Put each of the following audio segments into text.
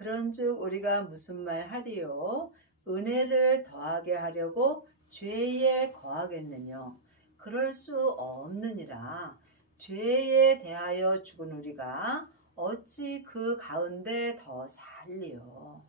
그런즉 우리가 무슨 말 하리요? 은혜를 더하게 하려고 죄에 거하겠느냐? 그럴 수 없느니라. 죄에 대하여 죽은 우리가 어찌 그 가운데 더 살리요?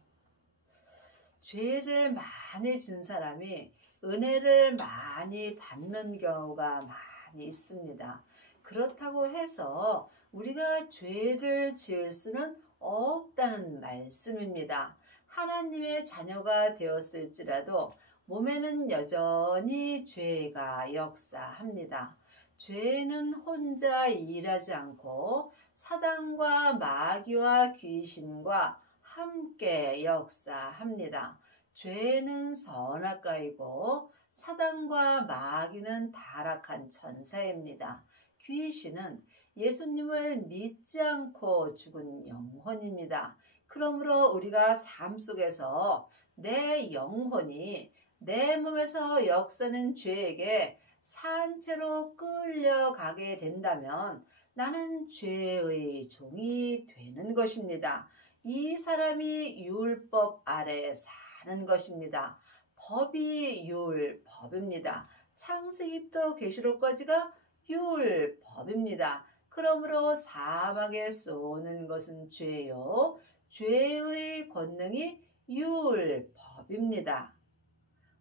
죄를 많이 진 사람이 은혜를 많이 받는 경우가 많이 있습니다. 그렇다고 해서 우리가 죄를 지을 수는 없다는 말씀입니다. 하나님의 자녀가 되었을지라도 몸에는 여전히 죄가 역사합니다. 죄는 혼자 일하지 않고 사단과 마귀와 귀신과 함께 역사합니다. 죄는 선악과이고 사단과 마귀는 타락한 천사입니다. 귀신은 예수님을 믿지 않고 죽은 영혼입니다. 그러므로 우리가 삶 속에서 내 영혼이 내 몸에서 역사는 죄에게 산채로 끌려가게 된다면 나는 죄의 종이 되는 것입니다. 이 사람이 율법 아래 사는 것입니다. 법이 율법입니다. 창세기부터 계시록까지가 율법입니다. 그러므로 사막에 쏘는 것은 죄요. 죄의 권능이 율법입니다.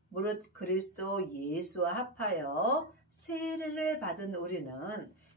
무릇 그리스도 예수와 합하여 세례를 받은 우리는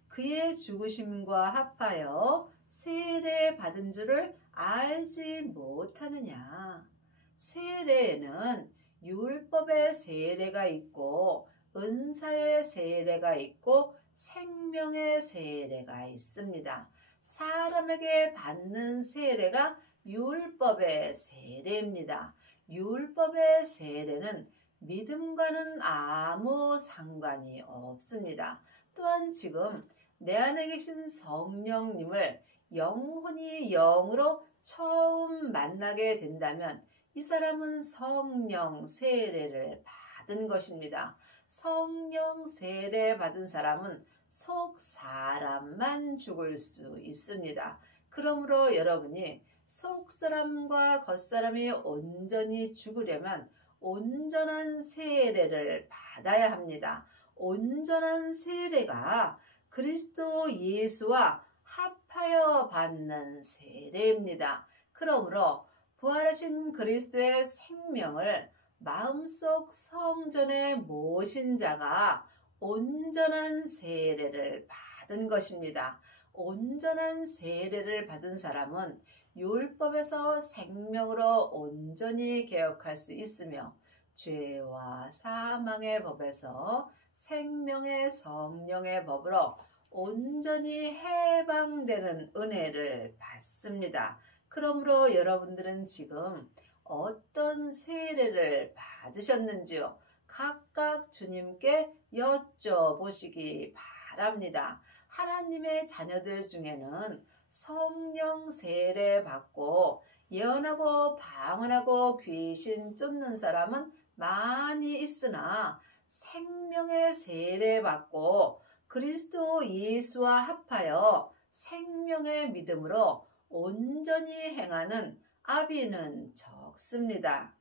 그의 죽으심과 합하여 세례 받은 줄을 알지 못하느냐. 세례에는 율법의 세례가 있고 은사의 세례가 있고 생명의 세례가 있습니다. 사람에게 받는 세례가 율법의 세례입니다. 율법의 세례는 믿음과는 아무 상관이 없습니다. 또한 지금 내 안에 계신 성령님을 영혼이 영으로 처음 만나게 된다면 이 사람은 성령 세례를 받은 것입니다. 성령 세례 받은 사람은 속 사람만 죽을 수 있습니다. 그러므로 여러분이 속 사람과 겉 사람이 온전히 죽으려면 온전한 세례를 받아야 합니다. 온전한 세례가 그리스도 예수와 합하여 받는 세례입니다. 그러므로 부활하신 그리스도의 생명을 마음속 성전에 모신 자가 온전한 세례를 받은 것입니다. 온전한 세례를 받은 사람은 율법에서 생명으로 온전히 개혁할 수 있으며 죄와 사망의 법에서 생명의 성령의 법으로 온전히 해방되는 은혜를 받습니다. 그러므로 여러분들은 지금 어떤 세례를 받으셨는지요? 각각 주님께 여쭤보시기 바랍니다. 하나님의 자녀들 중에는 성령 세례 받고 예언하고 방언하고 귀신 쫓는 사람은 많이 있으나 생명의 세례 받고 그리스도 예수와 합하여 생명의 믿음으로 온전히 행하는 아비는 적습니다.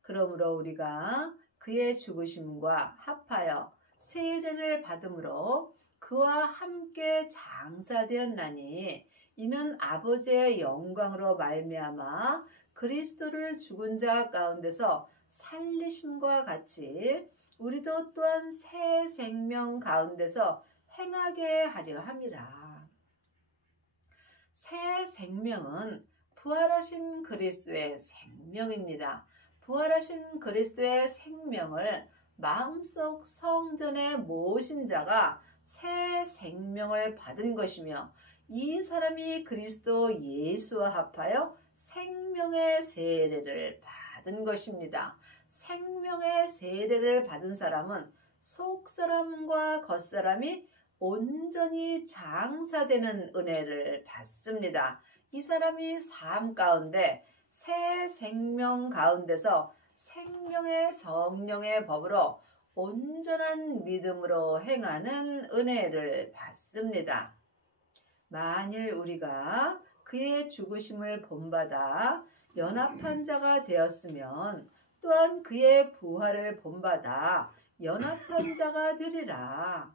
그러므로 우리가 그의 죽으심과 합하여 세례를 받음으로 그와 함께 장사되었나니 이는 아버지의 영광으로 말미암아 그리스도를 죽은 자 가운데서 살리심과 같이 우리도 또한 새 생명 가운데서 행하게 하려 함이라. 새 생명은 부활하신 그리스도의 생명입니다. 부활하신 그리스도의 생명을 마음속 성전에 모신 자가 새 생명을 받은 것이며 이 사람이 그리스도 예수와 합하여 생명의 세례를 받은 것입니다. 생명의 세례를 받은 사람은 속사람과 겉사람이 온전히 장사되는 은혜를 받습니다. 이 사람이 삶 가운데 새 생명 가운데서 생명의 성령의 법으로 온전한 믿음으로 행하는 은혜를 받습니다. 만일 우리가 그의 죽으심을 본받아 연합한 자가 되었으면 또한 그의 부활을 본받아 연합한 자가 되리라.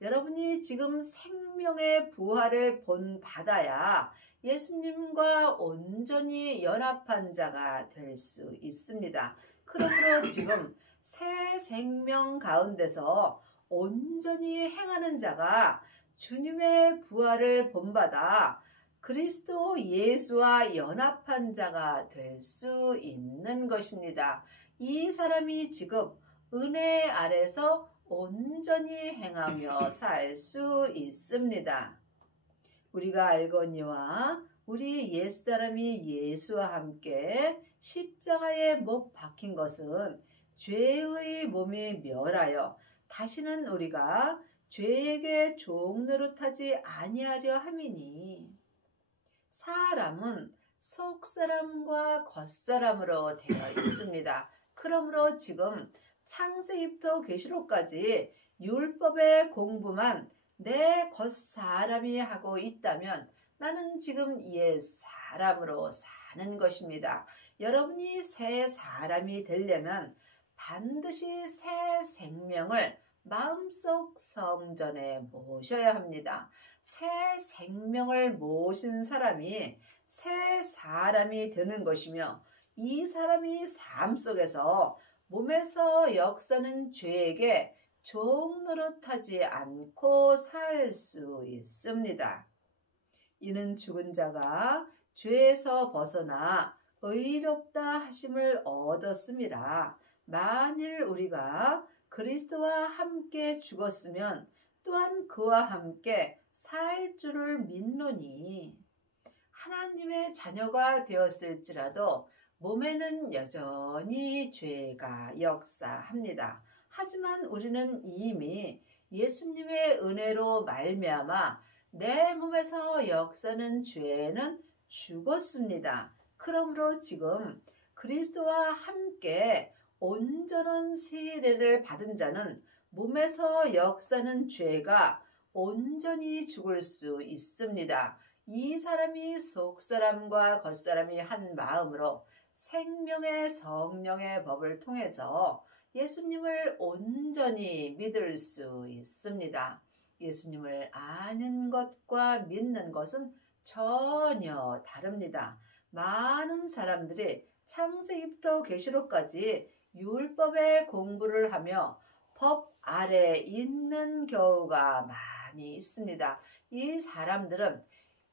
여러분이 지금 생명의 부활을 본받아야 예수님과 온전히 연합한 자가 될 수 있습니다. 그러므로 지금 새 생명 가운데서 온전히 행하는 자가 주님의 부활을 본받아 그리스도 예수와 연합한 자가 될 수 있는 것입니다. 이 사람이 지금 은혜 아래서 온전히 행하며 살 수 있습니다. 우리가 알거니와 우리 옛사람이 예수와 함께 십자가에 못 박힌 것은 죄의 몸이 멸하여 다시는 우리가 죄에게 종노릇하지 아니하려 함이니, 사람은 속사람과 겉사람으로 되어 있습니다. 그러므로 지금 창세기부터 계시록까지 율법의 공부만 내 겉사람이 하고 있다면 나는 지금 옛 사람으로 사는 것입니다. 여러분이 새 사람이 되려면 반드시 새 생명을 마음속 성전에 모셔야 합니다. 새 생명을 모신 사람이 새 사람이 되는 것이며, 이 사람이 삶 속에서 몸에서 역사는 죄에게 종노릇하지 않고 살 수 있습니다. 이는 죽은 자가 죄에서 벗어나 의롭다 하심을 얻었음이라. 만일 우리가 그리스도와 함께 죽었으면 또한 그와 함께 살 줄을 믿노니, 하나님의 자녀가 되었을지라도 몸에는 여전히 죄가 역사합니다. 하지만 우리는 이미 예수님의 은혜로 말미암아 내 몸에서 역사는 죄는 죽었습니다. 그러므로 지금 그리스도와 함께 온전한 세례를 받은 자는 몸에서 역사는 죄가 온전히 죽을 수 있습니다. 이 사람이 속사람과 겉사람이 한 마음으로 생명의 성령의 법을 통해서 예수님을 온전히 믿을 수 있습니다. 예수님을 아는 것과 믿는 것은 전혀 다릅니다. 많은 사람들이 창세기부터 계시록까지 율법의 공부를 하며 법 아래 있는 경우가 많이 있습니다. 이 사람들은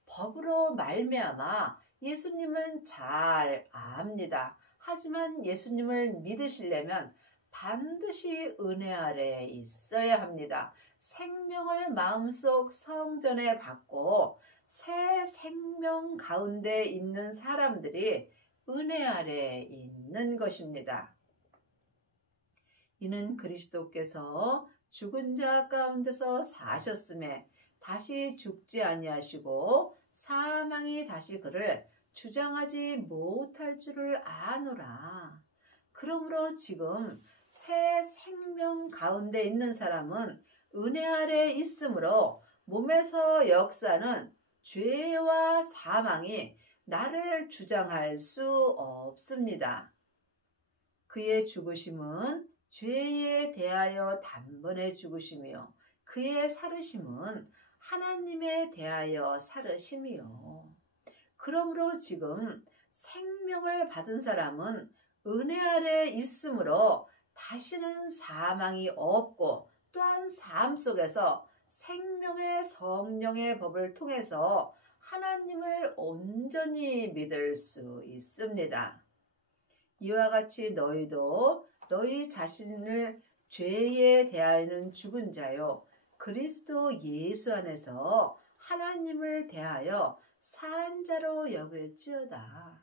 법으로 말미암아 예수님을 잘 압니다. 하지만 예수님을 믿으시려면 반드시 은혜 아래 있어야 합니다. 생명을 마음속 성전에 받고 새 생명 가운데 있는 사람들이 은혜 아래 있는 것입니다. 이는 그리스도께서 죽은 자 가운데서 사셨음에 다시 죽지 아니하시고 사망이 다시 그를 주장하지 못할 줄을 아노라. 그러므로 지금 새 생명 가운데 있는 사람은 은혜 아래 있으므로 몸에서 역사는 죄와 사망이 나를 주장할 수 없습니다. 그의 죽으심은 죄에 대하여 단번에 죽으시며 그의 살으심은 하나님에 대하여 살으심이요. 그러므로 지금 생명을 받은 사람은 은혜 아래 있으므로 다시는 사망이 없고, 또한 삶 속에서 생명의 성령의 법을 통해서 하나님을 온전히 믿을 수 있습니다. 이와 같이 너희도 너희 자신을 죄에 대하여는 죽은 자요 그리스도 예수 안에서 하나님을 대하여 산 자로 여길지어다.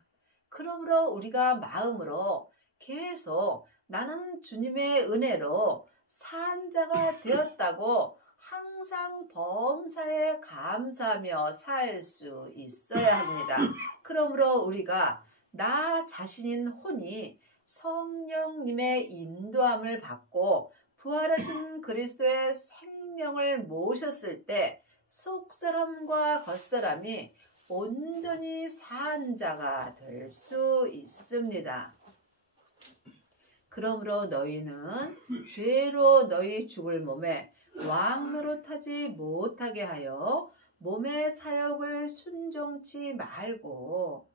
그러므로 우리가 마음으로 계속 나는 주님의 은혜로 산 자가 되었다고 항상 범사에 감사하며 살 수 있어야 합니다. 그러므로 우리가 나 자신인 혼이 성령님의 인도함을 받고 부활하신 그리스도의 생명을 모셨을 때 속사람과 겉사람이 온전히 산 자가 될 수 있습니다. 그러므로 너희는 죄로 너희 죽을 몸에 왕 노릇하지 못하게 하여 몸의 사역을 순종치 말고.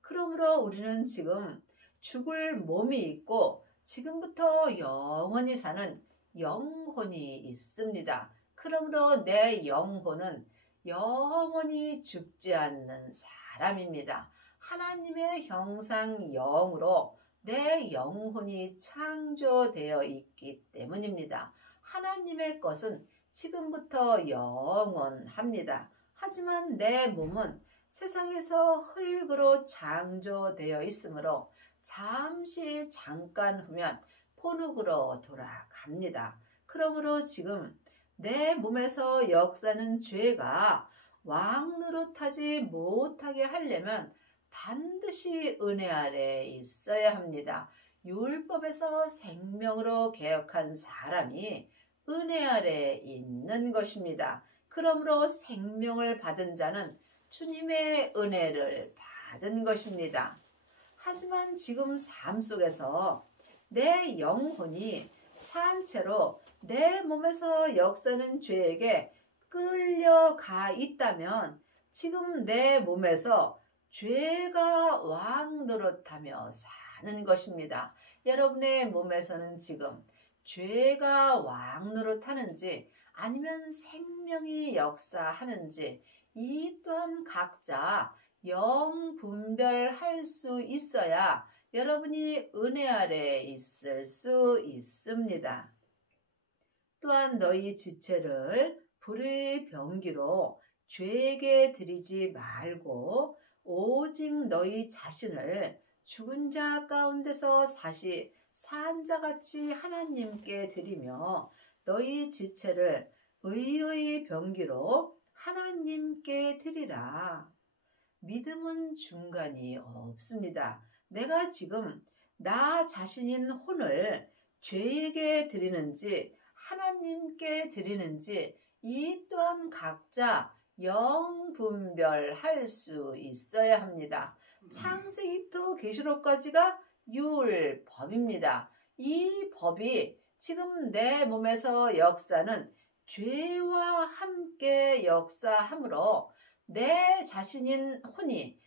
그러므로 우리는 지금 죽을 몸이 있고 지금부터 영원히 사는 영혼이 있습니다. 그러므로 내 영혼은 영원히 죽지 않는 사람입니다. 하나님의 형상 영으로 내 영혼이 창조되어 있기 때문입니다. 하나님의 것은 지금부터 영원합니다. 하지만 내 몸은 세상에서 흙으로 창조되어 있으므로 잠깐 후면 본흙으로 돌아갑니다. 그러므로 지금 내 몸에서 역사는 죄가 왕 노릇하지 못하게 하려면 반드시 은혜 아래 있어야 합니다. 율법에서 생명으로 개혁한 사람이 은혜 아래 있는 것입니다. 그러므로 생명을 받은 자는 주님의 은혜를 받은 것입니다. 하지만 지금 삶 속에서 내 영혼이 산채로 내 몸에서 역사는 죄에게 끌려가 있다면 지금 내 몸에서 죄가 왕 노릇하며 사는 것입니다. 여러분의 몸에서는 지금 죄가 왕 노릇하는지 아니면 생명이 역사하는지 이 또한 각자 영 분별할 수 있어야 여러분이 은혜 아래 있을 수 있습니다. 또한 너희 지체를 불의 병기로 죄에게 드리지 말고 오직 너희 자신을 죽은 자 가운데서 다시 산 자같이 하나님께 드리며 너희 지체를 의의 병기로 하나님께 드리라. 믿음은 중간이 없습니다. 내가 지금 나 자신인 혼을 죄에게 드리는지 하나님께 드리는지 이 또한 각자 영 분별할 수 있어야 합니다. 창세기부터 계시록까지가 율법입니다. 이 법이 지금 내 몸에서 역사는 죄와 함께 역사하므로 내 자신인 혼이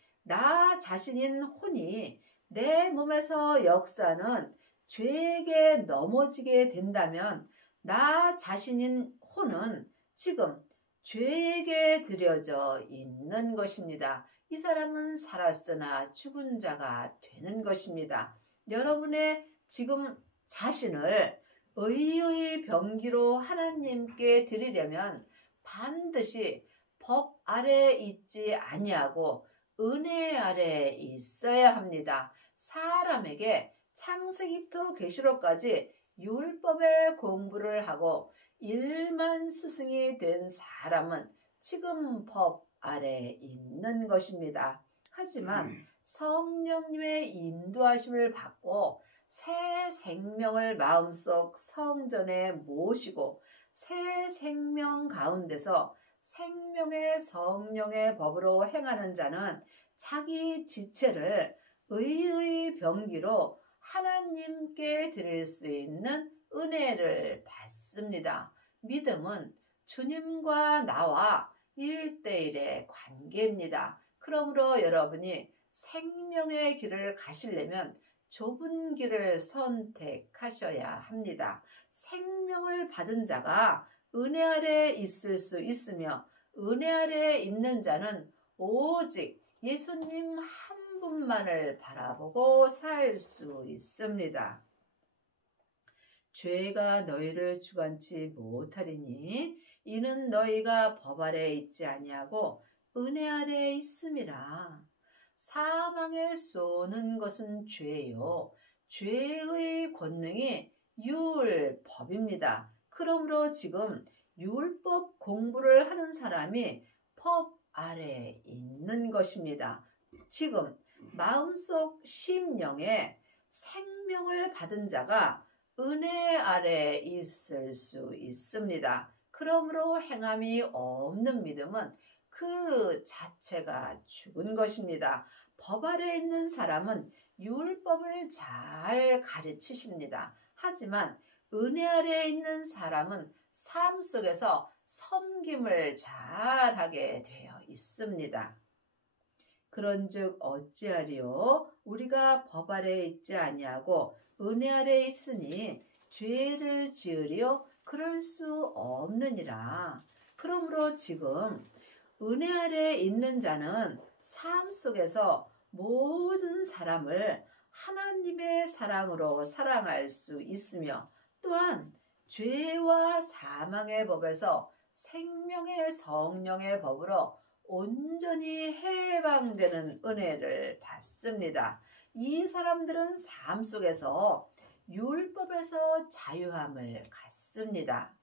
내 몸에서 역사는 죄에게 넘어지게 된다면 나 자신인 혼은 지금 죄에게 드려져 있는 것입니다. 이 사람은 살았으나 죽은 자가 되는 것입니다. 여러분의 지금 자신을 의의 병기로 하나님께 드리려면 반드시 법 아래 있지 아니하고 은혜 아래 있어야 합니다. 사람에게 창세기부터 계시록까지 율법의 공부를 하고 일만 스승이 된 사람은 지금 법 아래 있는 것입니다. 하지만 성령님의 인도하심을 받고 새 생명을 마음속 성전에 모시고 새 생명 가운데서 생명의 성령의 법으로 행하는 자는 자기 지체를 의의 병기로 하나님께 드릴 수 있는 은혜를 받습니다. 믿음은 주님과 나와 1:1의 관계입니다. 그러므로 여러분이 생명의 길을 가시려면 좁은 길을 선택하셔야 합니다. 생명을 받은 자가 은혜 아래 있을 수 있으며 은혜 아래 있는 자는 오직 예수님 한 분만을 바라보고 살 수 있습니다. 죄가 너희를 주관치 못하리니 이는 너희가 법 아래 있지 아니하고 은혜 아래 있음이라. 사망에 쏘는 것은 죄요 죄의 권능이 율법입니다. 그러므로 지금 율법 공부를 하는 사람이 법 아래 있는 것입니다. 지금 마음속 심령에 생명을 받은 자가 은혜 아래 있을 수 있습니다. 그러므로 행함이 없는 믿음은 그 자체가 죽은 것입니다. 법 아래 있는 사람은 율법을 잘 가르치십니다. 하지만 은혜 아래 있는 사람은 삶 속에서 섬김을 잘하게 되어 있습니다. 그런즉 어찌하리요? 우리가 법 아래 있지 아니하고 은혜 아래 있으니 죄를 지으리요? 그럴 수 없느니라. 그러므로 지금 은혜 아래 있는 자는 삶 속에서 모든 사람을 하나님의 사랑으로 사랑할 수 있으며 또한 죄와 사망의 법에서 생명의 성령의 법으로 온전히 해방되는 은혜를 받습니다. 이 사람들은 삶 속에서 율법에서 자유함을 갖습니다.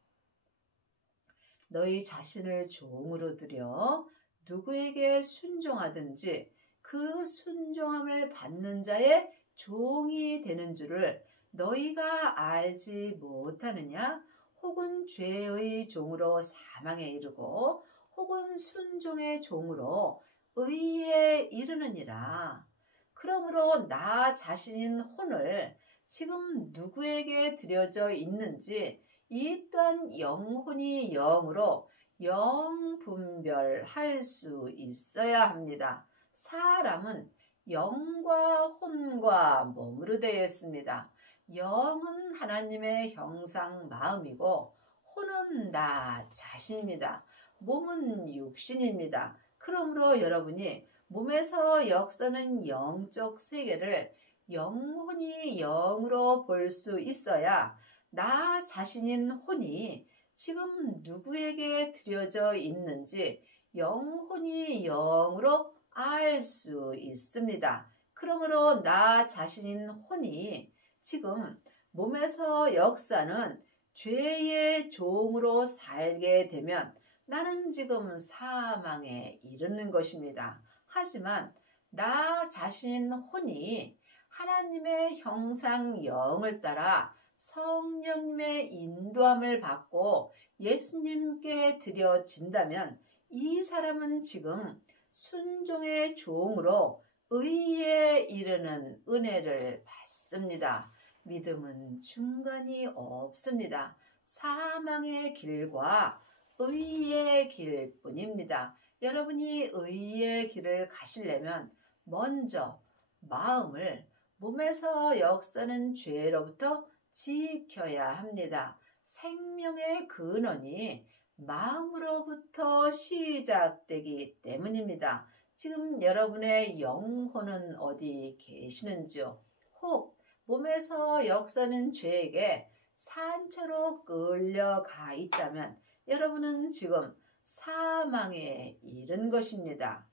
너희 자신을 종으로 들여 누구에게 순종하든지 그 순종함을 받는 자의 종이 되는 줄을 너희가 알지 못하느냐? 혹은 죄의 종으로 사망에 이르고 혹은 순종의 종으로 의에 이르느니라. 그러므로 나 자신인 혼을 지금 누구에게 드려져 있는지 이 또한 영혼이 영으로 영분별할 수 있어야 합니다. 사람은 영과 혼과 몸으로 되어 있습니다. 영은 하나님의 형상 마음이고 혼은 나 자신입니다. 몸은 육신입니다. 그러므로 여러분이 몸에서 역사는 영적 세계를 영혼이 영으로 볼 수 있어야 나 자신인 혼이 지금 누구에게 드려져 있는지 영혼이 영으로 알 수 있습니다. 그러므로 나 자신인 혼이 지금 몸에서 역사는 죄의 종으로 살게 되면 나는 지금 사망에 이르는 것입니다. 하지만 나 자신인 혼이 하나님의 형상 영을 따라 성령님의 인도함을 받고 예수님께 드려진다면 이 사람은 지금 순종의 종으로 의에 이르는 은혜를 받습니다. 믿음은 중간이 없습니다. 사망의 길과 의의 길뿐입니다. 여러분이 의의 길을 가시려면 먼저 마음을 몸에서 역사는 죄로부터 지켜야 합니다. 생명의 근원이 마음으로부터 시작되기 때문입니다. 지금 여러분의 영혼은 어디 계시는지요? 혹 몸에서 역사는 죄에게 산채로 끌려가 있다면 여러분은 지금 사망에 이른 것입니다.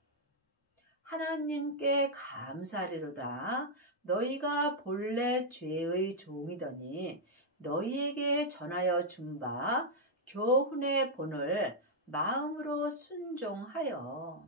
하나님께 감사하리로다. 너희가 본래 죄의 종이더니 너희에게 전하여 준 바 교훈의 본을 마음으로 순종하여.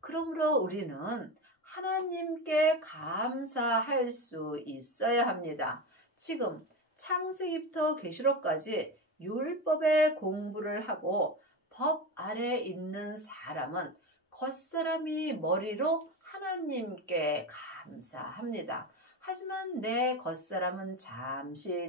그러므로 우리는 하나님께 감사할 수 있어야 합니다. 지금 창세기부터 계시록까지 율법의 공부를 하고 법 아래 있는 사람은 겉사람이 머리로 하나님께 감사합니다. 하지만 내 겉사람은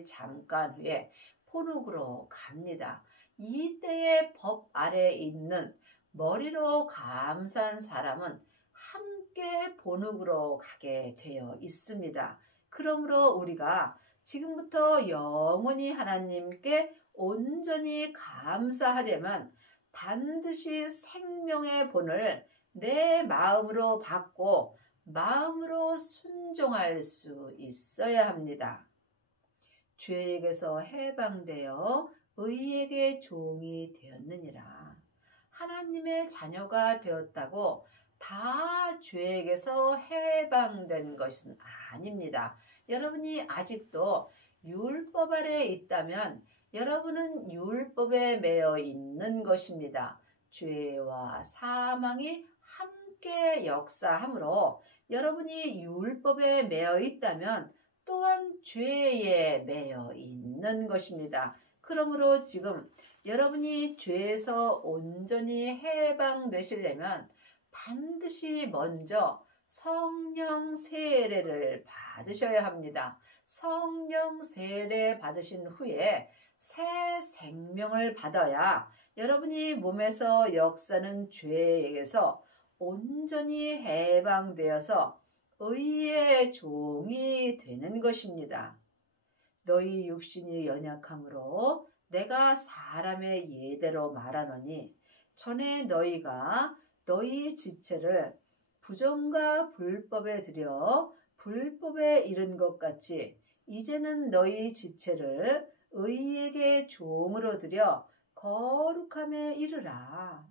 잠깐 후에 포룩으로 갑니다. 이때의 법 아래 있는 머리로 감사한 사람은 함께 본흙으로 가게 되어 있습니다. 그러므로 우리가 지금부터 영원히 하나님께 온전히 감사하려면 반드시 생명의 본을 내 마음으로 받고 마음으로 순종할 수 있어야 합니다. 죄에게서 해방되어 의에게 종이 되었느니라. 하나님의 자녀가 되었다고 다 죄에게서 해방된 것은 아닙니다. 여러분이 아직도 율법 아래 있다면 여러분은 율법에 매여 있는 것입니다. 죄와 사망이 함께 역사하므로 여러분이 율법에 매여 있다면 또한 죄에 매여 있는 것입니다. 그러므로 지금 여러분이 죄에서 온전히 해방되시려면 반드시 먼저 성령 세례를 받으셔야 합니다. 성령 세례 받으신 후에 새 생명을 받아야 여러분이 몸에서 역사는 죄에게서 온전히 해방되어서 의의 종이 되는 것입니다. 너희 육신이 연약함으로 내가 사람의 예대로 말하노니 전에 너희가 너희 지체를 부정과 불법에 들여 불법에 이른 것 같이 이제는 너희 지체를 의에게 종으로 들여 거룩함에 이르라.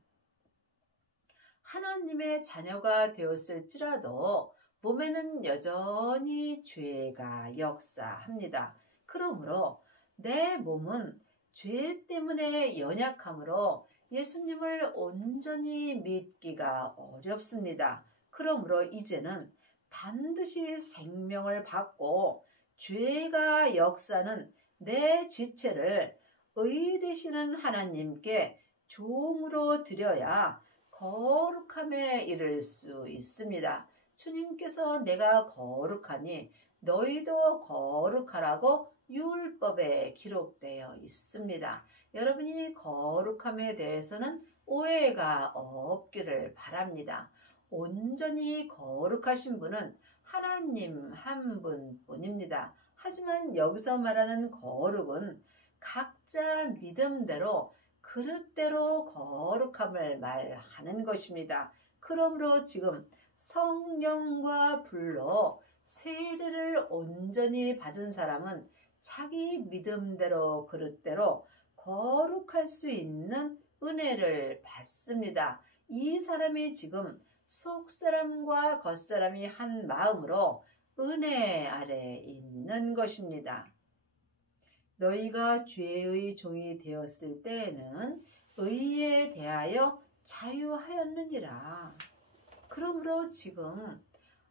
하나님의 자녀가 되었을지라도 몸에는 여전히 죄가 역사합니다. 그러므로 내 몸은 죄 때문에 연약함으로 예수님을 온전히 믿기가 어렵습니다. 그러므로 이제는 반드시 생명을 받고 죄가 역사는 내 지체를 의 되시는 하나님께 종으로 드려야 거룩함에 이를 수 있습니다. 주님께서 내가 거룩하니 너희도 거룩하라고 율법에 기록되어 있습니다. 여러분이 거룩함에 대해서는 오해가 없기를 바랍니다. 온전히 거룩하신 분은 하나님 한 분뿐입니다. 하지만 여기서 말하는 거룩은 각자 믿음대로 그릇대로 거룩함을 말하는 것입니다. 그러므로 지금 성령과 불로 세례를 온전히 받은 사람은 자기 믿음대로 그릇대로 거룩할 수 있는 은혜를 받습니다. 이 사람이 지금 속사람과 겉사람이 한 마음으로 은혜 아래 있는 것입니다. 너희가 죄의 종이 되었을 때에는 의에 대하여 자유하였느니라. 그러므로 지금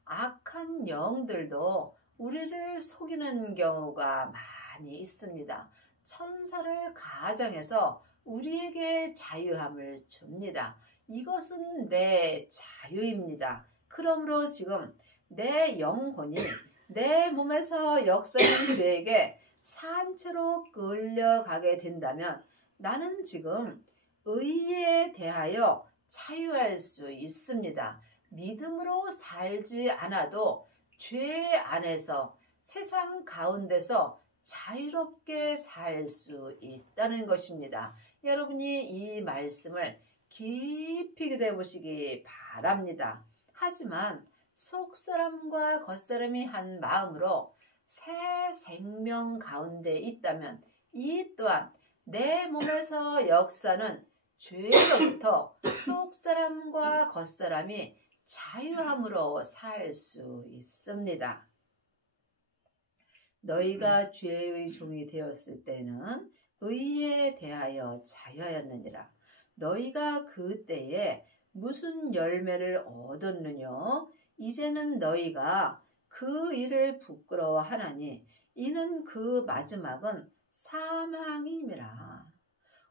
악한 영들도 우리를 속이는 경우가 많이 있습니다. 천사를 가장해서 우리에게 자유함을 줍니다. 이것은 내 자유입니다. 그러므로 지금 내 영혼이 내 몸에서 역사하는 죄에게 산채로 끌려가게 된다면 나는 지금 의에 대하여 자유할 수 있습니다. 믿음으로 살지 않아도 죄 안에서 세상 가운데서 자유롭게 살 수 있다는 것입니다. 여러분이 이 말씀을 깊이 기도해 보시기 바랍니다. 하지만 속사람과 겉사람이 한 마음으로 새 생명 가운데 있다면 이 또한 내 몸에서 역사는 죄로부터 속사람과 겉사람이 자유함으로 살 수 있습니다. 너희가 죄의 종이 되었을 때는 의에 대하여 자유하였느니라. 너희가 그때에 무슨 열매를 얻었느냐? 이제는 너희가 그 일을 부끄러워하나니 이는 그 마지막은 사망임이라.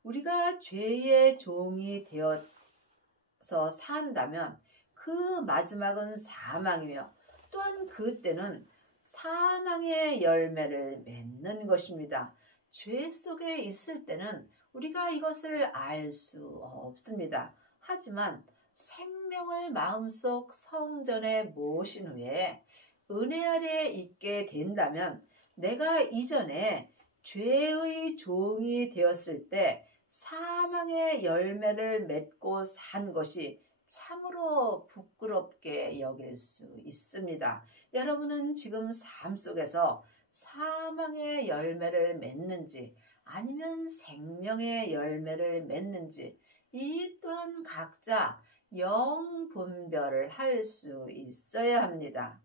우리가 죄의 종이 되어서 산다면 그 마지막은 사망이며 또한 그때는 사망의 열매를 맺는 것입니다. 죄 속에 있을 때는 우리가 이것을 알 수 없습니다. 하지만 생명을 마음속 성전에 모신 후에 은혜 아래 있게 된다면 내가 이전에 죄의 종이 되었을 때 사망의 열매를 맺고 산 것이 참으로 부끄럽게 여길 수 있습니다. 여러분은 지금 삶 속에서 사망의 열매를 맺는지 아니면 생명의 열매를 맺는지 이 또한 각자 영분별을 할 수 있어야 합니다.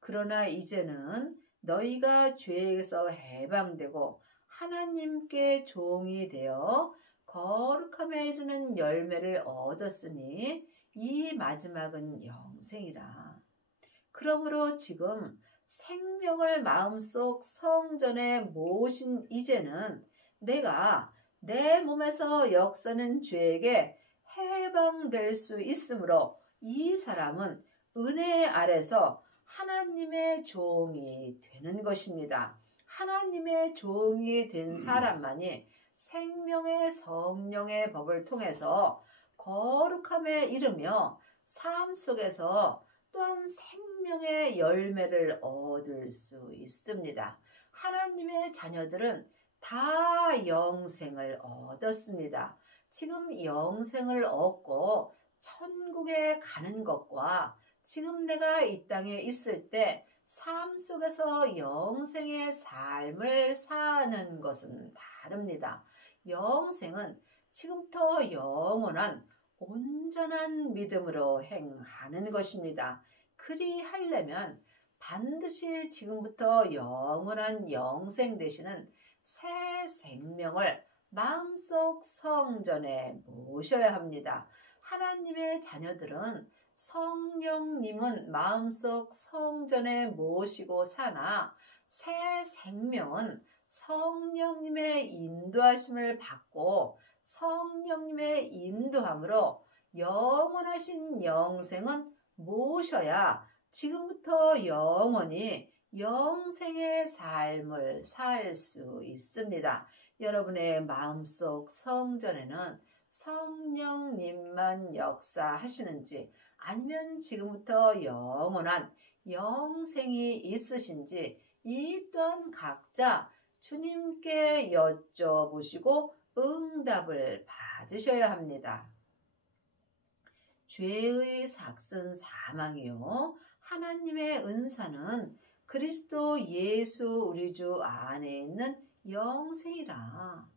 그러나 이제는 너희가 죄에서 해방되고 하나님께 종이 되어 거룩함에 이르는 열매를 얻었으니 이 마지막은 영생이라. 그러므로 지금 생명을 마음속 성전에 모신 이제는 내가 내 몸에서 역사는 죄에게 해방될 수 있으므로 이 사람은 은혜 아래서 하나님의 종이 되는 것입니다. 하나님의 종이 된 사람만이 생명의 성령의 법을 통해서 거룩함에 이르며 삶 속에서 또한 생명의 열매를 얻을 수 있습니다. 하나님의 자녀들은 다 영생을 얻었습니다. 지금 영생을 얻고 천국에 가는 것과 지금 내가 이 땅에 있을 때 삶 속에서 영생의 삶을 사는 것은 다릅니다. 영생은 지금부터 영원한 온전한 믿음으로 행하는 것입니다. 그리하려면 반드시 지금부터 영원한 영생 되시는 새 생명을 마음속 성전에 모셔야 합니다. 하나님의 자녀들은 성령님은 마음속 성전에 모시고 사나 새 생명은 성령님의 인도하심을 받고 성령님의 인도함으로 영원하신 영생은 모셔야 지금부터 영원히 영생의 삶을 살 수 있습니다. 여러분의 마음속 성전에는 성령님만 역사하시는지 아니면 지금부터 영원한 영생이 있으신지 이 또한 각자 주님께 여쭤보시고 응답을 받으셔야 합니다. 죄의 삭은 사망이요 하나님의 은사는 그리스도 예수 우리 주 안에 있는 영생이라.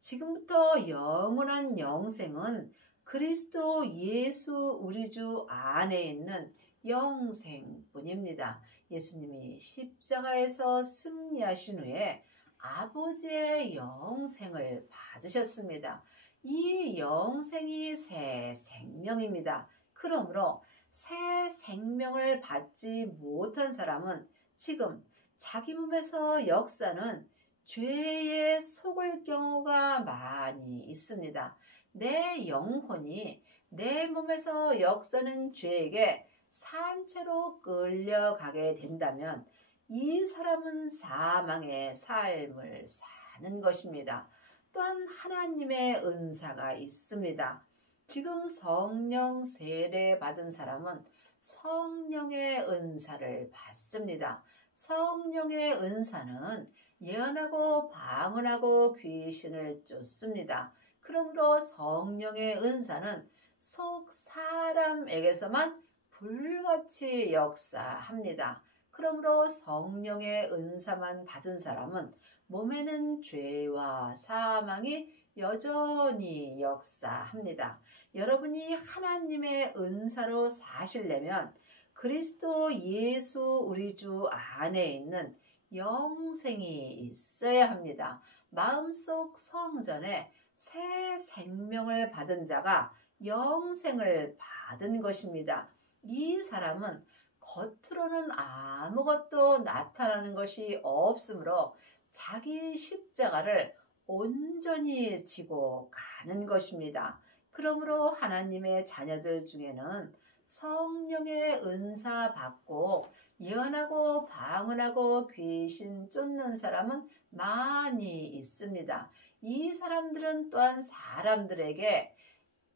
지금부터 영원한 영생은 그리스도 예수 우리 주 안에 있는 영생뿐입니다. 예수님이 십자가에서 승리하신 후에 아버지의 영생을 받으셨습니다. 이 영생이 새 생명입니다. 그러므로 새 생명을 받지 못한 사람은 지금 자기 몸에서 역사는 죄에 속을 경우가 많이 있습니다. 내 영혼이 내 몸에서 역사는 죄에게 산채로 끌려가게 된다면 이 사람은 사망의 삶을 사는 것입니다. 또한 하나님의 은사가 있습니다. 지금 성령 세례 받은 사람은 성령의 은사를 받습니다. 성령의 은사는 예언하고 방언하고 귀신을 쫓습니다. 그러므로 성령의 은사는 속 사람에게서만 불같이 역사합니다. 그러므로 성령의 은사만 받은 사람은 몸에는 죄와 사망이 여전히 역사합니다. 여러분이 하나님의 은사로 사시려면 그리스도 예수 우리 주 안에 있는 영생이 있어야 합니다. 마음속 성전에 새 생명을 받은 자가 영생을 받은 것입니다. 이 사람은 겉으로는 아무것도 나타나는 것이 없으므로 자기 십자가를 온전히 지고 가는 것입니다. 그러므로 하나님의 자녀들 중에는 성령의 은사 받고 예언하고 방언하고 귀신 쫓는 사람은 많이 있습니다. 이 사람들은 또한 사람들에게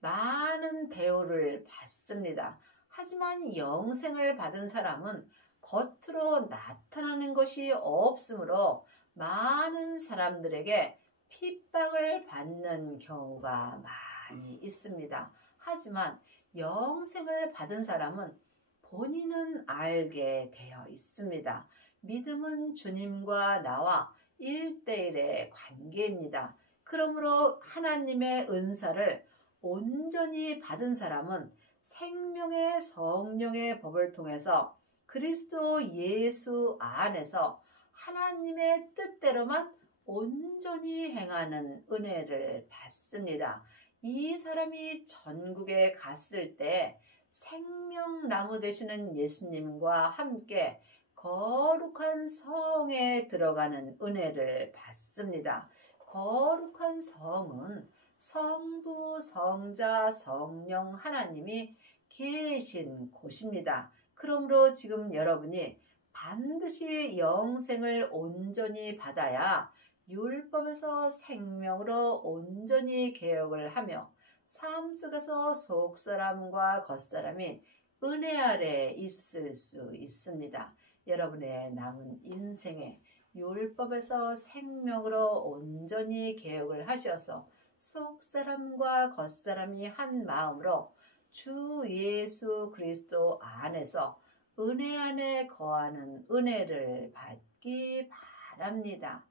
많은 대우를 받습니다. 하지만 영생을 받은 사람은 겉으로 나타나는 것이 없으므로 많은 사람들에게 핍박을 받는 경우가 많이 있습니다. 하지만 영생을 받은 사람은 본인은 알게 되어 있습니다. 믿음은 주님과 나와 1:1의 관계입니다. 그러므로 하나님의 은사를 온전히 받은 사람은 생명의 성령의 법을 통해서 그리스도 예수 안에서 하나님의 뜻대로만 온전히 행하는 은혜를 받습니다. 이 사람이 전국에 갔을 때 생명나무 되시는 예수님과 함께 거룩한 성에 들어가는 은혜를 받습니다. 거룩한 성은 성부, 성자, 성령 하나님이 계신 곳입니다. 그러므로 지금 여러분이 반드시 영생을 온전히 받아야 율법에서 생명으로 온전히 개혁을 하며 삶 속에서 속사람과 겉사람이 은혜 아래 있을 수 있습니다. 여러분의 남은 인생에 율법에서 생명으로 온전히 개혁을 하셔서 속사람과 겉사람이 한 마음으로 주 예수 그리스도 안에서 은혜 안에 거하는 은혜를 받기 바랍니다.